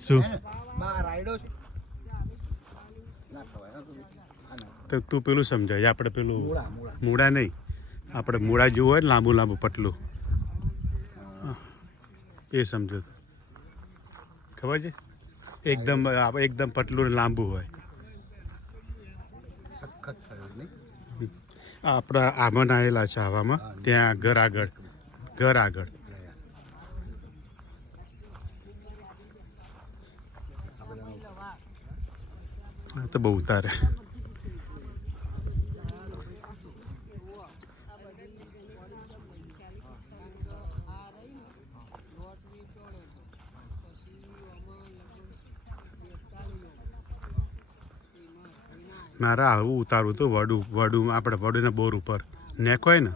શું તો તું પેલું સમજાય આપણે પેલું મૂળા નહીં આપણે મૂળા જેવું હોય ને લાંબુ લાંબુ પટલું એ સમજો ખબર છે એકદમ એકદમ પટલું ને લાંબુ હોય આપણા આમાં આવેલા છે આવામાં ત્યાં ઘર આગળ તો બહુ ઉતારે મારા આવું ઉતારવું તો વડું આપણે વડુના બોર ઉપર નેક હોય ને